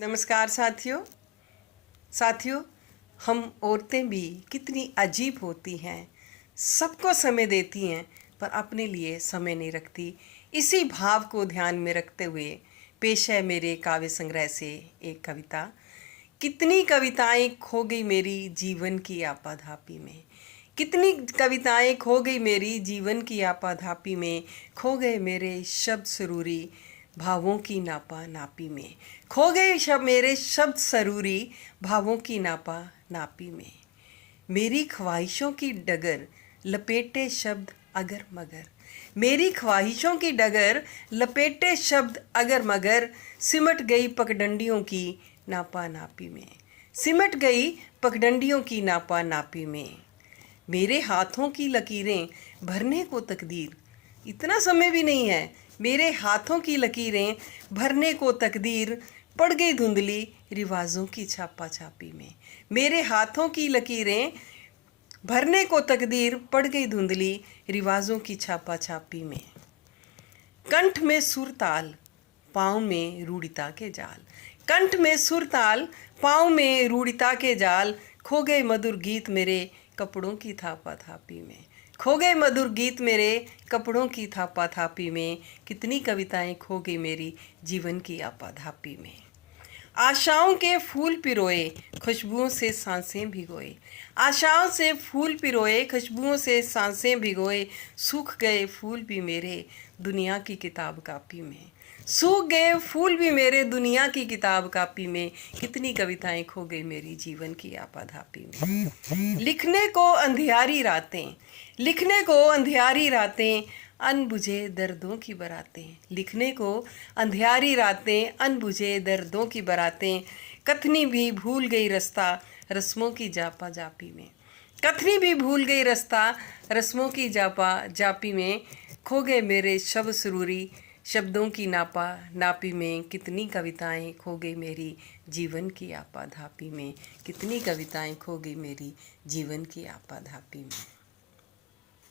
नमस्कार साथियों, हम औरतें भी कितनी अजीब होती हैं। सबको समय देती हैं पर अपने लिए समय नहीं रखती। इसी भाव को ध्यान में रखते हुए पेश है मेरे काव्य संग्रह से एक कविता। कितनी कविताएं खो गई मेरी जीवन की आपाधापी में। कितनी कविताएं खो गई मेरी जीवन की आपाधापी में। खो गए मेरे शब्द सरूरी भावों की नापा नापी में। खो गए मेरे शब्द सरूरी भावों की नापा नापी में। मेरी ख्वाहिशों की डगर लपेटे शब्द अगर मगर। मेरी ख्वाहिशों की डगर लपेटे शब्द अगर मगर। सिमट गई पगडंडियों की नापा नापी में। सिमट गई पगडंडियों की नापा नापी में। मेरे हाथों की लकीरें भरने को तकदीर, इतना समय भी नहीं है। मेरे हाथों की लकीरें भरने को तकदीर पड़ गई धुंधली रिवाजों की छापा छापी में। मेरे हाथों की लकीरें भरने को तकदीर पड़ गई धुंधली रिवाजों की छापा छापी में। कंठ में सुरताल पाँव में रूढ़िता के जाल। कंठ में सुरताल पाँव में रूढ़िता के जाल। खो गए मधुर गीत मेरे कपड़ों की थापा थापी में। खो गए मधुर गीत मेरे कपड़ों की थापा थापी में। कितनी कविताएं खो गई मेरी जीवन की आपाधापी में। आशाओं के फूल पिरोए खुशबुओं से सांसें भिगोए। आशाओं से फूल पिरोए खुशबुओं से सांसें भिगोए। सूख गए फूल भी मेरे दुनिया की किताब कापी में। सूख गए फूल भी मेरे दुनिया की किताब कापी में। कितनी कविताएं खो गई मेरी जीवन की आपाधापी में। लिखने को अंधियारी रातें, लिखने को अंधियारी रातें अनबुझे दर्दों की बरातें। लिखने को अंधियारी रातें अनबुझे दर्दों की बरातें। कथनी भी भूल गई रास्ता रस्मों की जापा जापी में। कथनी भी भूल गई रास्ता रस्मों की जापा जापी में। खो गए मेरे शब्द सरूरी शब्दों की नापा नापी में। कितनी कविताएं खो गई मेरी जीवन की आपाधापी में। कितनी कविताएं खो गई मेरी जीवन की आपाधापी में।